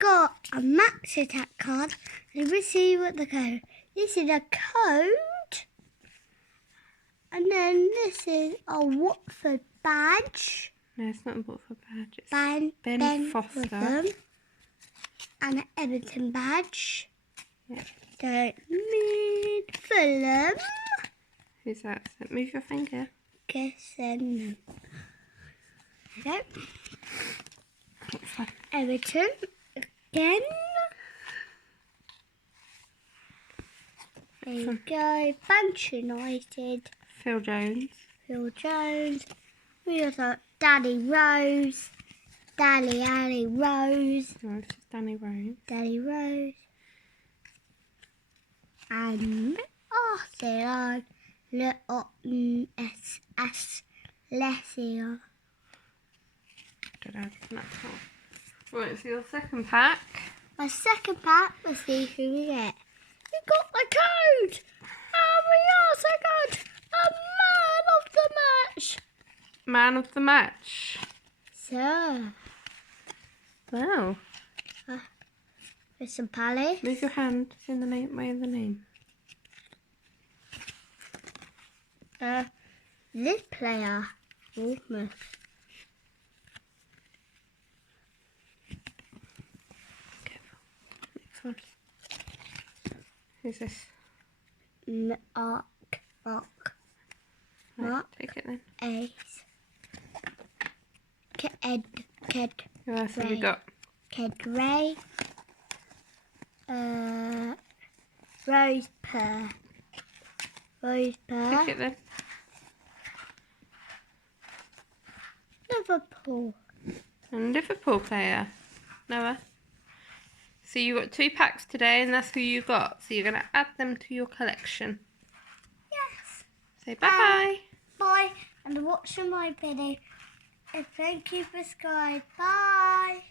got a Max Attack card. And we see what the code. This is a code. And then this is a Watford badge. No, it's not a Watford badge. It's Ben Foster. Foster. And an Everton badge. Yeah. Don't need Fulham. Who's that? So move your finger. Guessing. Okay. Next one. Everton again. There you go. Manchester United. Phil Jones. Phil Jones. We also got Danny Rose. Danny Rose. No, it's just Danny Rose. Danny Rose. And Arsenal. S. Lessia. Right, so your second pack. My second pack, let's see who we get. We got the code! And we also got a man of the match! Man of the match. So, Wow. Crystal Palace. Move your hand in the name, way of the name. This player, Bournemouth. Next one. Who's this? Mark. Right, take it then. Ace. Who else have we got? Ray. Rose Purr. Take it then. Liverpool. And Liverpool player. Noah. So you got 2 packs today and that's who you got. So you're going to add them to your collection. Yes. Say bye-bye. Bye. And watching my video. And thank you for subscribing. Bye.